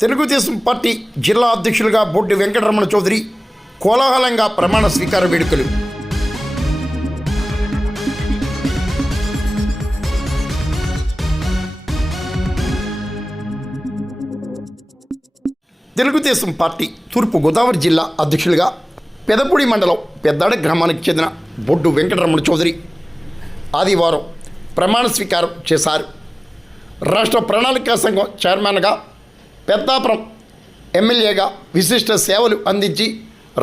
Telugu Desam party జిల్లా అధ్యక్షులుగా బొడ్డు వెంకటరమణ చౌదరి కోలాహలంగా ప్రమాణ స్వీకార వేడుకలు. తెలుగుదేశం పార్టీ తూర్పు గోదావరి జిల్లా అధ్యక్షులుగా పెదపూడి మండలం పెద్దాడ గ్రామానికి చెందిన బొడ్డు వెంకటరమణ చౌదరి ఆదివారం ప్రమాణ స్వీకారం చేశారు. రాష్ట్ర ప్రణాళికా సంఘం చైర్మన్గా, పెద్దాపురం ఎమ్మెల్యేగా విశిష్ట సేవలు అందించి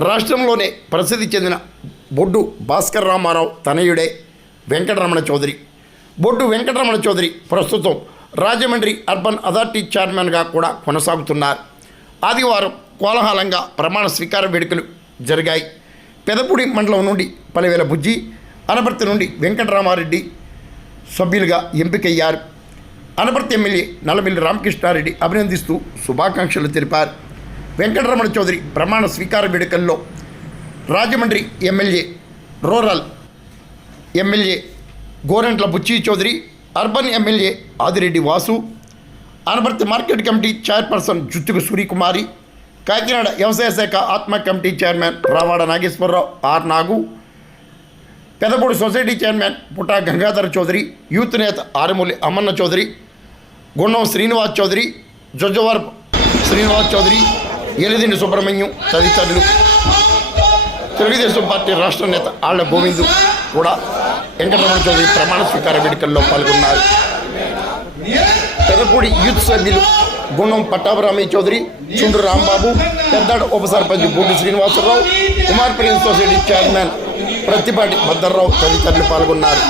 రాష్ట్రంలోనే ప్రసిద్ధి చెందిన బొడ్డు భాస్కర్ రామారావు తనయుడే వెంకటరమణ చౌదరి. బొడ్డు వెంకటరమణ చౌదరి ప్రస్తుతం రాజమండ్రి అర్బన్ అథారిటీ చైర్మన్గా కూడా కొనసాగుతున్నారు. ఆదివారం కోలాహలంగా ప్రమాణ స్వీకార వేడుకలు జరిగాయి. పెదపూడి మండలం నుండి పలివేల బుజ్జి, అనపర్తి నుండి వెంకటరామారెడ్డి సభ్యులుగా ఎంపికయ్యారు. అనపర్తి ఎమ్మెల్యే నల్లమిల్లి రామకృష్ణారెడ్డి అభినందిస్తూ శుభాకాంక్షలు తెలిపారు. వెంకటరమణ చౌదరి ప్రమాణ స్వీకార వేడుకల్లో Rajahmundry MLA, rural MLA Gorantla Butchi Chowdary, urban MLA Adireddy Vasu, Anaparthi market committee chairperson Juttuku Suryakumari, Kakinada వ్యవసాయ శాఖ ATMA committee chairman Ravada Nageswararao R Nagu, Pedapudi society chairman Putta Gangadhara Chowdary, youth నేత ఆరమూలి అమ్మన్న చౌదరి, గుండం శ్రీనివాస్ చౌదరి, జొజ్జవరపు శ్రీనివాస్ చౌదరి, ఎలిదిండి సుబ్రహ్మణ్యం తదితరులు. తెలుగుదేశం పార్టీ రాష్ట్ర నేత ఆళ్ల గోవిందు కూడా వెంకటరమణ చౌదరి ప్రమాణ స్వీకార వేడుకల్లో పాల్గొన్నారు. పెదపూడి యూత్ సభ్యులు గుండం పట్టాభిరామయ్య చౌదరి, చుండ్రు రాంబాబు, పెద్దాడ ఉప sarpanch Booti Srinivasarao, Kumar prince society chairman Prathipati Bhadrarao తదితరులు పాల్గొన్నారు.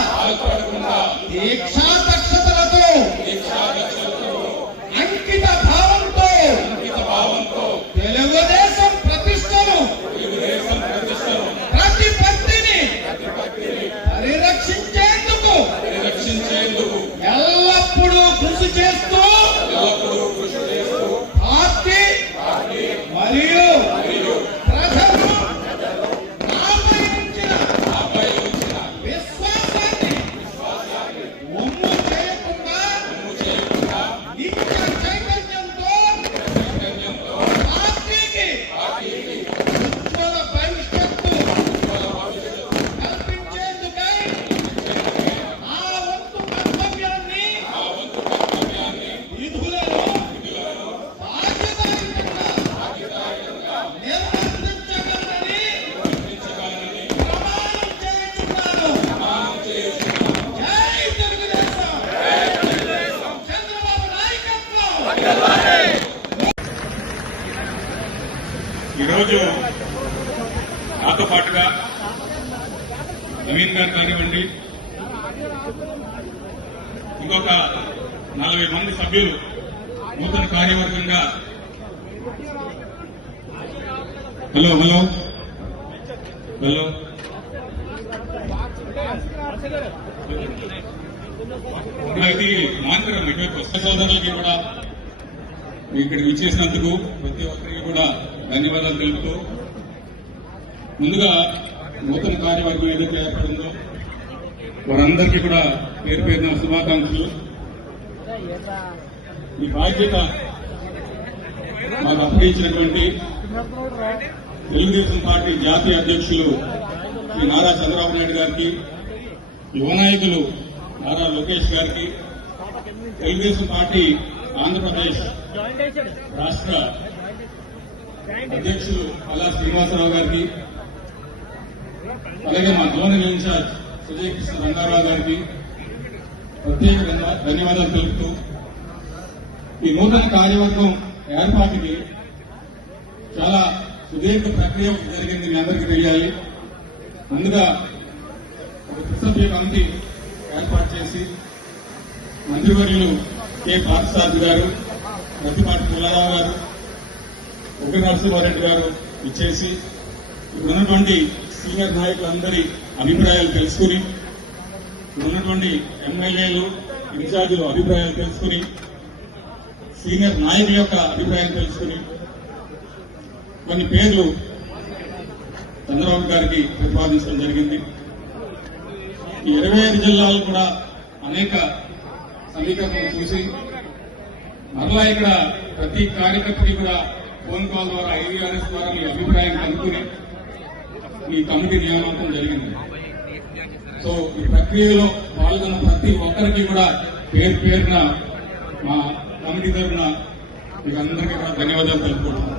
ఈరోజు నాతో పాటుగా నవీన్ గారు కానివ్వండి, ఇంకొక 40 మంది సభ్యులు నూతన కార్యవర్గంగా హలో హలో హలో ఇది మాంత్రం ఇటువంటి సోదరులకి కూడా ఇక్కడికి ఇచ్చేసినందుకు ప్రతి ఒక్కరికి కూడా ధన్యవాదాలు తెలుపుతూ, ముందుగా నూతన కార్యవర్గం ఏదైతే ఏర్పడిందో వారందరికీ కూడా పేరు పేరున శుభాకాంక్షలు. ఈ బాధ్యత మాకు అప్పగించినటువంటి తెలుగుదేశం పార్టీ జాతీయ అధ్యక్షులు శ్రీ నారా చంద్రబాబు నాయుడు గారికి, యువ నాయకులు నారా లోకేష్ గారికి, తెలుగుదేశం పార్టీ ఆంధ్రప్రదేశ్ రాష్ట్ర అధ్యక్షులు అల్లా శ్రీనివాసరావు గారికి, అలాగే మా జోనల్ ఇన్ఛార్జ్ సుజయకృష్ణ రంగారావు గారికి ప్రత్యేక ధన్యవాదాలు తెలుపుతూ, ఈ నూతన కార్యవర్గం ఏర్పాటుకి చాలా సుదీర్ఘ ప్రక్రియ జరిగింది, మీ అందరికీ తెలియాలి. ముందుగా ఒక త్రిసభ్య కమిటీ ఏర్పాటు చేసి మంత్రివర్యులు కె పార్థసారథి గారు, ప్రతిపాటి పుల్లారావు గారు, ఉగ్ర నరసింహారెడ్డి గారు ఇచ్చేసి ఉన్నటువంటి సీనియర్ నాయకులందరి అభిప్రాయాలు తెలుసుకుని, ఉన్నటువంటి ఎమ్మెల్యేలు, ఇన్ఛార్జీలు అభిప్రాయాలు తెలుసుకుని, సీనియర్ నాయకుల యొక్క అభిప్రాయాలు తెలుసుకుని కొన్ని పేర్లు చంద్రబాబు గారికి ప్రతిపాదించడం జరిగింది. ఈ 25 జిల్లాలు కూడా అనేక సమీకరణలు చూసి మరలా ఇక్కడ ప్రతి కార్యకర్తకి కూడా ఫోన్ కాల్ ద్వారా ఐవీఆర్ఎస్ ద్వారా మీ అభిప్రాయం కనుక్కుని ఈ కమిటీ నియామకం జరిగింది. సో ఈ ప్రక్రియలో పాల్గొన్న ప్రతి ఒక్కరికి కూడా పేరు పేరున మా కమిటీ తరఫున మీకు అందరికీ కూడా ధన్యవాదాలు తెలుపుకుంటున్నాను.